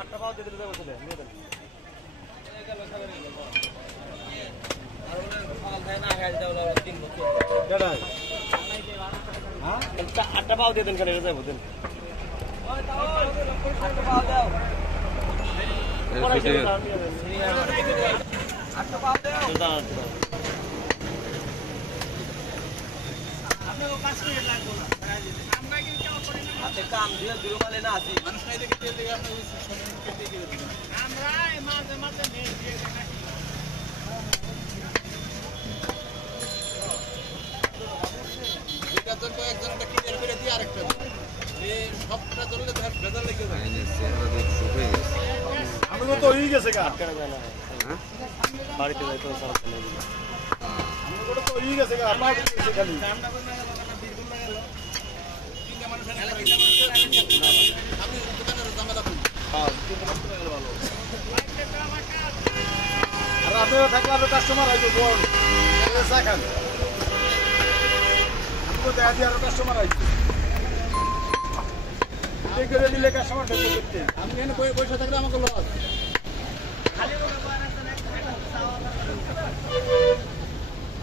আটটা পাও দিয়ে দিলে যাবো চলে নিয়ে দেন আটটা পাও দিয়ে দেন কেন যাবো দেন কাম দিয়ে দূর মালে না আসি মানুষ নাই দেখে তেল দেখে আপনার আমরা মাঝে মাঝে নেই দিয়ে এটা তো একজন একটা ক্লিয়ার করে দিয়ে আরেকটা এই সবটা চললে ভেজাল লেগে যায় আমি তো হয়ে গেছে গা আটকা যায় না হ্যাঁ বাড়িতে যাই তো সব চলে দিল আমি তো হয়ে গেছে গা আপনার গেছে খালি আমরা কোন না বিলকুল না গেল তিনটা মানুষ আমি দোকানের জামাটা করি হ্যাঁ তিনটা মানুষ গেল ভালো আর আপনিও থাকলে আপনার কাস্টমার আইবো বল চা খান আমি তো দেখা দিয়ে আরো কাস্টমার আইবো এই করে দিলে কাস্টমার ঢুকে করতে আমি এখানে পয়সা থাকলে আমাকে লস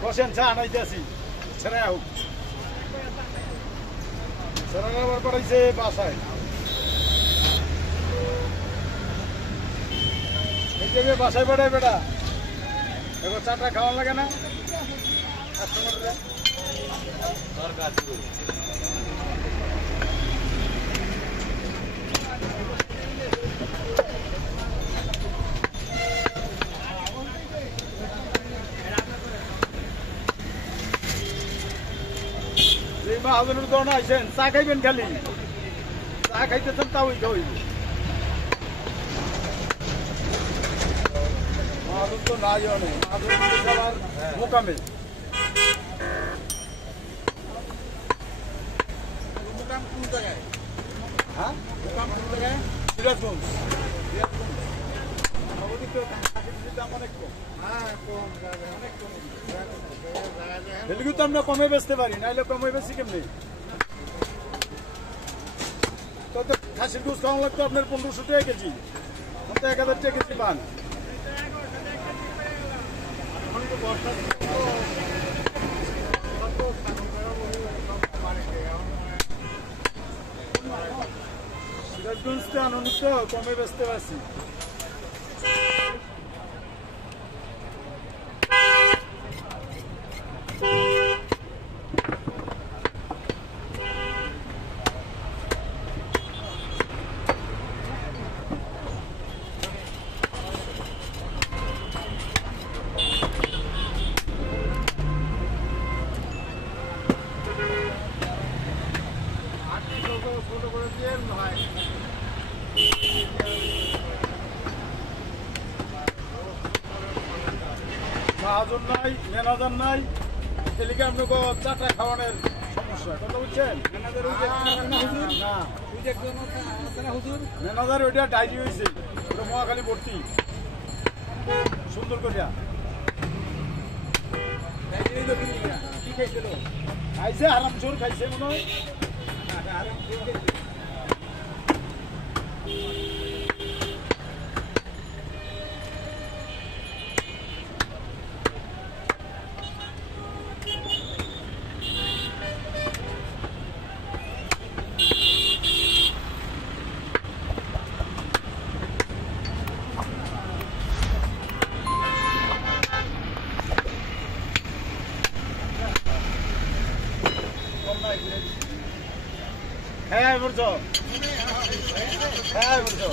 বসেন চা আনাইতেছি ছেড়ে হোক ছেড়ে আবার পড়াইছে বাসায় এই যে বাসায় পড়ায় বেটা এবার চাটা খাওয়ান লাগে না কাস্টমাররা দরকার হাজার দোকানে আইসেন চা খাইবেন খালি চা খাইতেছেন তাও খাইব মাদুর তো না জানে মাদুর সবার মোকামে মোকাম কোন জায়গায় হ্যাঁ মোকাম কোন জায়গায় সিরাজগঞ্জ তো আমরা কমে বেচতে পারি নাহলে কমে বেশি কেমনি তো খাসির গোস খাওয়া লাগতো আপনার 1500 টাকা কেজি তো 1000 টাকা কেজি পান সিরাজগঞ্জতে আনন্দিত কমে বেচতে পারছি মহাজন নাই ম্যানেজার নাই এদিকে আপনাকে চাটা খাওয়ানোর সমস্যা কথা বুঝছেন ম্যানেজার ওইটা ডাইরি হয়েছে ওটা মহাখালী ভর্তি সুন্দর করিয়া কি খাইছিল খাইছে আরাম জোর খাইছে মনে হয় হ্যাঁ বলছো হ্যাঁ বলছো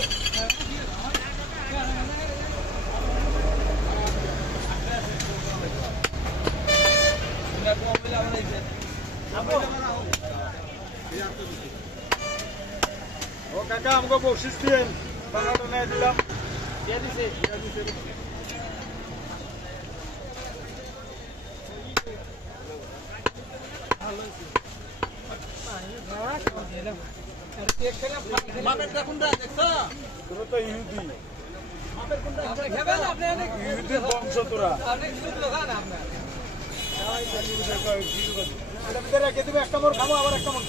ও কাকা আমাকে বকশিস দিন বাংলাটা নিয়ে দিলাম দিয়ে দিছে বংশ তোরা একটা মোর খাবো আবার একটা মোর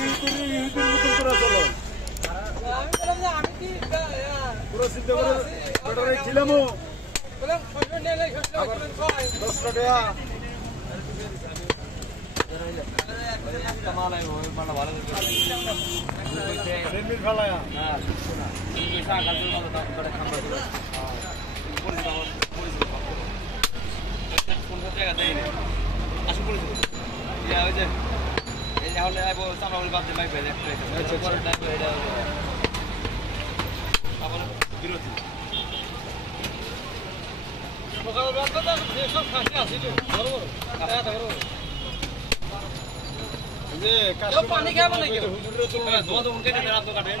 ইউটিউবের মতন করে চলো আমি বললাম যে আমি কি পুরো চিন্তা করে ব্যাটারে খিলামো বললাম শস্য নিয়ে নেই শস্য খাই 10 টাকা कमाल है वो बड़ा वाला রেমিল ফেলায়া हां सुना ये सागा जो वाला बड़ा खंबा दो हां पुलिस दाव पुलिस কোন জায়গা দেই না আসু পুলিশ ইয়া ওই যে এই হলে আইবো সামনে বাদ দিয়ে মাইবে একটা আচ্ছা পরে টাইম এটা আবার বিরতি সকাল রাত তো সব খাসি আছে তো বড় বড় কাটা ধরো যে কেউ পানি খাবে নাকি হুজুরে তো দোয়া তো উনকে রাত তো কাটে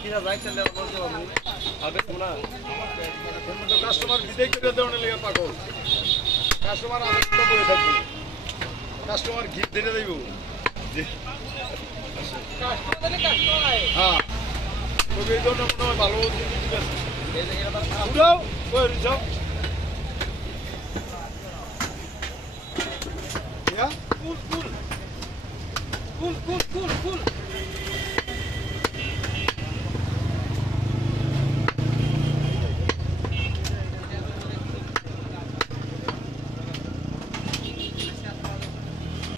কিরা বাইক চলে বলতে পারবো আবে শোনা তুমি তো কাস্টমার বিদায় করে দেওয়ার লাগা পাগল কাস্টমার আমি তো বলে থাকি কাস্টমার গিফট দিয়ে দেব কাস্টমার দিলে কাস্টমার আয় হ্যাঁ তো এই জন্য মনে হয় ভালো ঠিক আছে এই যে এটা উড়াও কই রিজাও ইয়া কুল কুল কুল কুল কুল কুল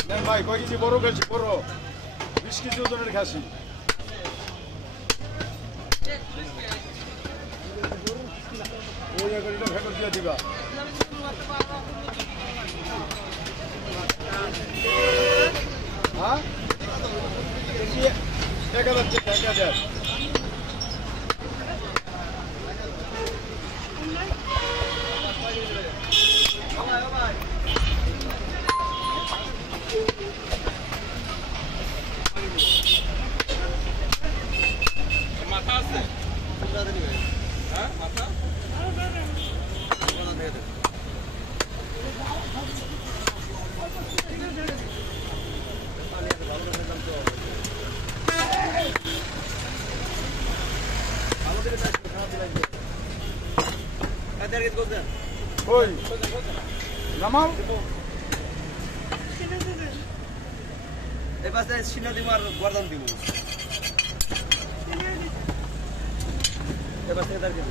নেন ভাই কয় কেজি বড় খাসি বড় 20 কেজি ওজনের খাসি ওই গাড়িটা ফেরত দিয়ে দিবা হ্যাঁ 1000 মাথা আছে হ্যাঁ মাথা ওই জামাল এই পাশে সিনা দিব আর গর্দন দিব এই পাশে দাঁড় দিব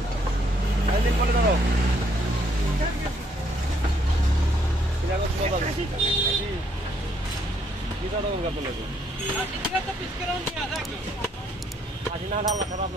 আইলেন বলে দাও সিনা কত দাও কি দাও গর্দন লাগবে আজকে তো পিস করে নিয়ে আসা কি আজি না না খারাপ